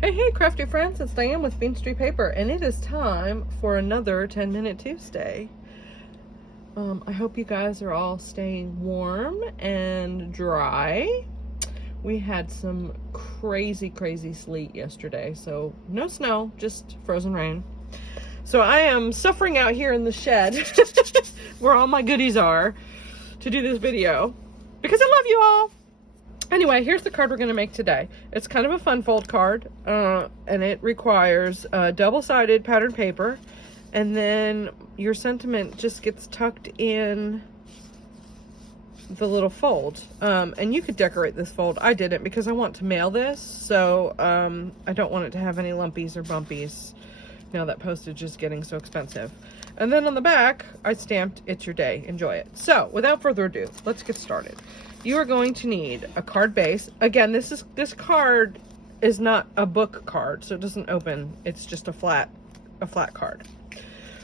Hey, crafty friends, it's Diann with Wicker Street Paper, and it is time for another 10-minute Tuesday. I hope you guys are all staying warm and dry. We had some crazy sleet yesterday, so no snow, just frozen rain. So I am suffering out here in the shed where all my goodies are to do this video because I love you all. Anyway, here's the card we're going to make today. It's kind of a fun fold card, and it requires double-sided patterned paper, and then your sentiment just gets tucked in the little fold. And you could decorate this fold. I didn't because I want to mail this, so I don't want it to have any lumpies or bumpies now that postage is getting so expensive. And then on the back, I stamped, "It's your day, enjoy it." So, without further ado, let's get started. You are going to need a card base. Again, this card is not a book card, so it doesn't open. It's just a flat card.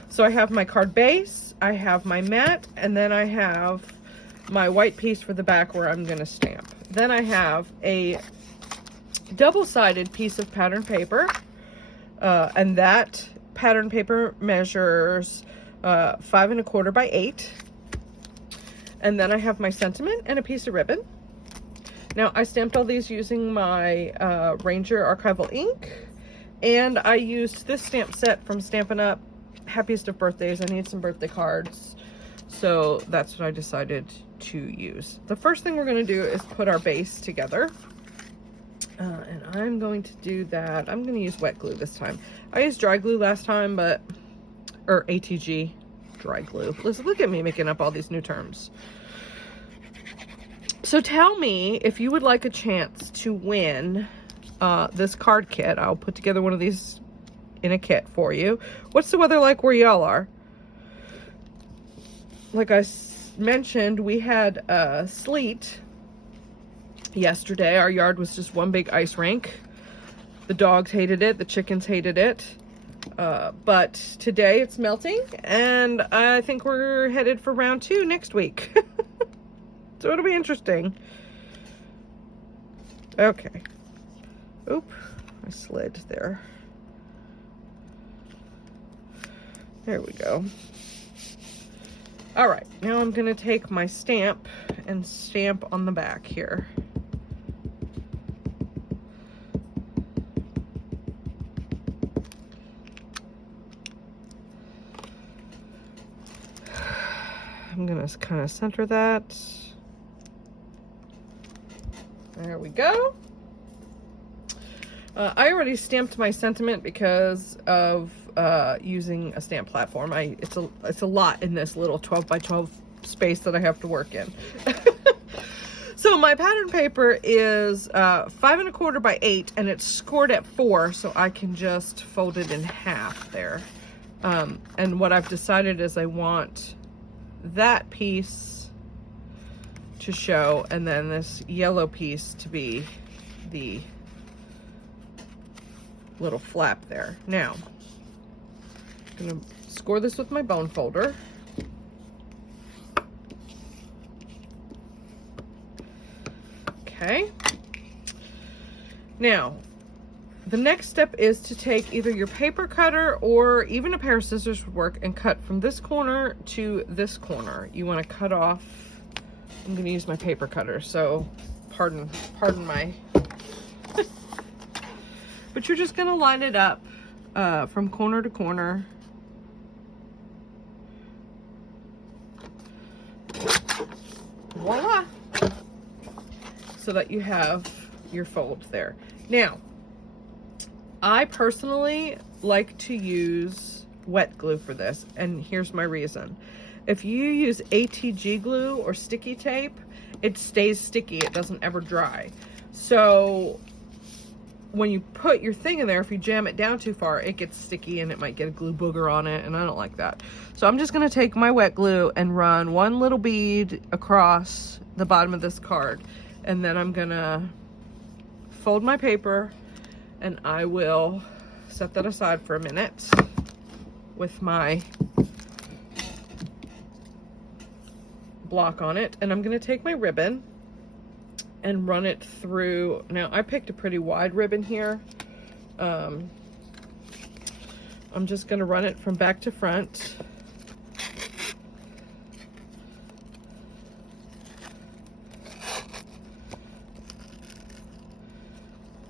So I have my card base, I have my mat, and then I have my white piece for the back where I'm going to stamp. Then I have a double-sided piece of patterned paper, and that pattern paper measures 5 1/4 by 8. And then I have my sentiment and a piece of ribbon. Now, I stamped all these using my Ranger archival ink, and I used this stamp set from Stampin' Up! Happiest of Birthdays. I need some birthday cards, so that's what I decided to use. The first thing we're going to do is put our base together. And I'm going to do that. I'm going to use wet glue this time. I used dry glue last time, or ATG dry glue. Listen, look at me making up all these new terms. So tell me if you would like a chance to win this card kit. I'll put together one of these in a kit for you. What's the weather like where y'all are? Like I mentioned, we had sleet yesterday. Our yard was just one big ice rink. The dogs hated it, the chickens hated it, but today it's melting, and I think we're headed for round 2 next week. So it'll be interesting. Okay. Oop, I slid there. There we go. All right, now I'm gonna take my stamp and stamp on the back here. I'm gonna kind of center that. There we go. I already stamped my sentiment because of using a stamp platform. It's a lot in this little 12 by 12 space that I have to work in. So my pattern paper is 5 1/4 by 8, and it's scored at 4, so I can just fold it in half there. And what I've decided is I want that piece to show, and then this yellow piece to be the little flap there. Now, I'm gonna score this with my bone folder. Okay. Now, the next step is to take either your paper cutter or even a pair of scissors would work and cut from this corner to this corner. You want to cut off. I'm going to use my paper cutter, so pardon my. But you're just going to line it up from corner to corner. Voila! So that you have your fold there. Now, I personally like to use wet glue for this, and here's my reason. If you use ATG glue or sticky tape, it stays sticky. It doesn't ever dry. So when you put your thing in there, if you jam it down too far, it gets sticky and it might get a glue booger on it, and I don't like that. So I'm just going to take my wet glue and run one little bead across the bottom of this card, and then I'm going to fold my paper, and I will set that aside for a minute with my block on it, and I'm going to take my ribbon and run it through. Now I picked a pretty wide ribbon here I'm just going to run it from back to front.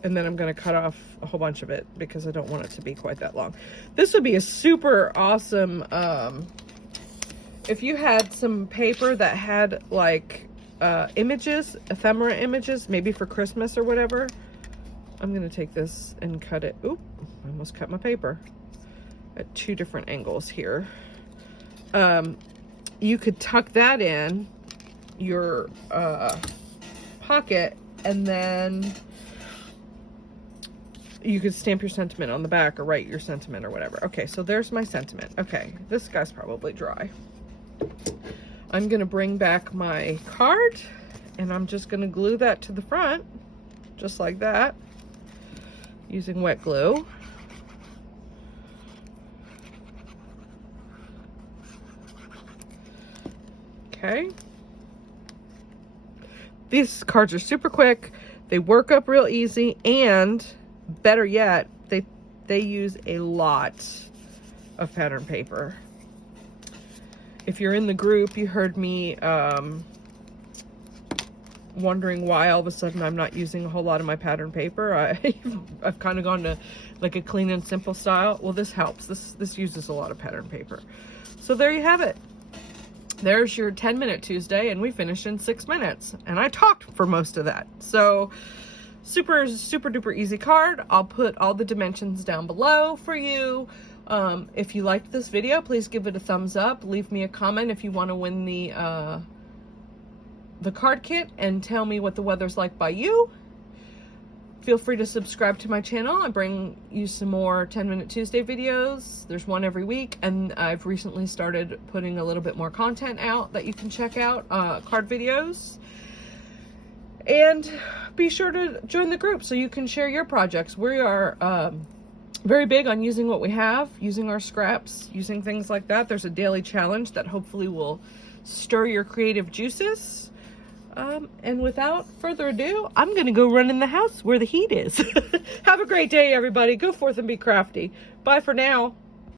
And then I'm going to cut off a whole bunch of it because I don't want it to be quite that long. This would be a super awesome, if you had some paper that had like images, ephemera images, maybe for Christmas or whatever. I'm going to take this and cut it. Oop, I almost cut my paper at 2 different angles here. You could tuck that in your pocket, and then you could stamp your sentiment on the back or write your sentiment or whatever. Okay, so there's my sentiment. Okay, this guy's probably dry. I'm gonna bring back my card, and I'm just gonna glue that to the front, just like that, using wet glue. Okay. These cards are super quick. They work up real easy, and better yet, they use a lot of pattern paper. If you're in the group, you heard me wondering why all of a sudden I'm not using a whole lot of my pattern paper. I've kind of gone to like a clean and simple style. Well, this helps. This uses a lot of pattern paper. So there you have it. There's your 10-minute Tuesday, and we finished in 6 minutes. And I talked for most of that. So super, super duper easy card. I'll put all the dimensions down below for you. If you liked this video, please give it a thumbs up. Leave me a comment if you want to win the card kit, and tell me what the weather's like by you. Feel free to subscribe to my channel. I bring you some more 10-minute Tuesday videos. There's one every week, and I've recently started putting a little bit more content out that you can check out, card videos. And be sure to join the group so you can share your projects. We are very big on using what we have, using our scraps, using things like that. There's a daily challenge that hopefully will stir your creative juices. And without further ado, I'm going to go run in the house where the heat is. Have a great day, everybody. Go forth and be crafty. Bye for now.